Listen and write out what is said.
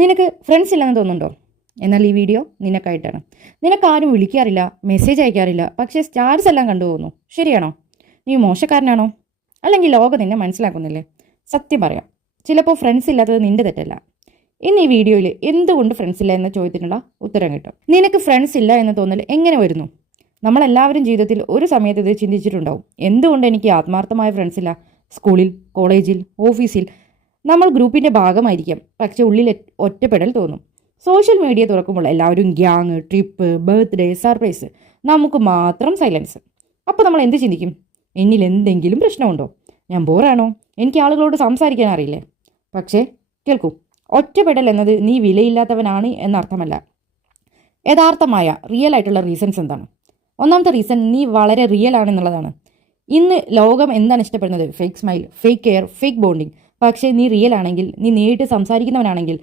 നിനക്ക് ഫ്രണ്ട്സ് ഇല്ലെന്ന് തോന്നുന്നുണ്ടോ? എന്നാൽ ഈ വീഡിയോ നിനക്കായിട്ടാണ്. നിനക്കാരും വിളിക്കാറില്ല, മെസ്സേജ് അയക്കാറില്ല, പക്ഷേ സ്റ്റാറ്റസ് എല്ലാം കണ്ടു പോകുന്നു. ശരിയാണോ? നീ മോശക്കാരനാണോ? അല്ലെങ്കിൽ ലോകം നിന്നെ മനസ്സിലാക്കുന്നില്ലേ? സത്യം പറയാം, ചിലപ്പോൾ ഫ്രണ്ട്സ് ഇല്ലാത്തത് നിന്റെ തെറ്റല്ല. ഇന്ന് ഈ വീഡിയോയിൽ എന്തുകൊണ്ട് ഫ്രണ്ട്സ് ഇല്ല എന്ന ചോദ്യത്തിനുള്ള ഉത്തരം കിട്ടും. നിനക്ക് ഫ്രണ്ട്സ് ഇല്ല എന്ന് തോന്നൽ എങ്ങനെ വരുന്നു? നമ്മളെല്ലാവരും ജീവിതത്തിൽ ഒരു സമയത്ത് ഇത് ചിന്തിച്ചിട്ടുണ്ടാവും. എന്തുകൊണ്ട് എനിക്ക് ആത്മാർത്ഥമായ ഫ്രണ്ട്സ് ഇല്ല? സ്കൂളിൽ, കോളേജിൽ, ഓഫീസിൽ നമ്മൾ ഗ്രൂപ്പിൻ്റെ ഭാഗമായിരിക്കാം, പക്ഷെ ഉള്ളിൽ ഒറ്റപ്പെടൽ തോന്നും. സോഷ്യൽ മീഡിയ തുറക്കുമ്പോൾ എല്ലാവരും ഗ്യാങ്, ട്രിപ്പ്, ബർത്ത്ഡേ, സർപ്രൈസ്, നമുക്ക് മാത്രം സൈലൻസ്. അപ്പോൾ നമ്മൾ എന്ത് ചിന്തിക്കും? എന്നിൽ എന്തെങ്കിലും പ്രശ്നമുണ്ടോ? ഞാൻ ബോറാണോ? എനിക്ക് ആളുകളോട് സംസാരിക്കാൻ അറിയില്ലേ? പക്ഷേ കേൾക്കൂ, ഒറ്റപ്പെടൽ എന്നത് നീ വിലയില്ലാത്തവനാണ് എന്നർത്ഥമല്ല. യഥാർത്ഥമായ റിയൽ ആയിട്ടുള്ള റീസൺസ് എന്താണ്? ഒന്നാമത്തെ റീസൺ, നീ വളരെ റിയൽ ആണെന്നുള്ളതാണ്. ഇന്ന് ലോകം എന്താണ് ഇഷ്ടപ്പെടുന്നത്? Fake smile, fake care, fake bonding. പക്ഷേ നീ റിയൽ ആണെങ്കിൽ, നീ നേരിട്ട് സംസാരിക്കുന്നവനാണെങ്കിൽ,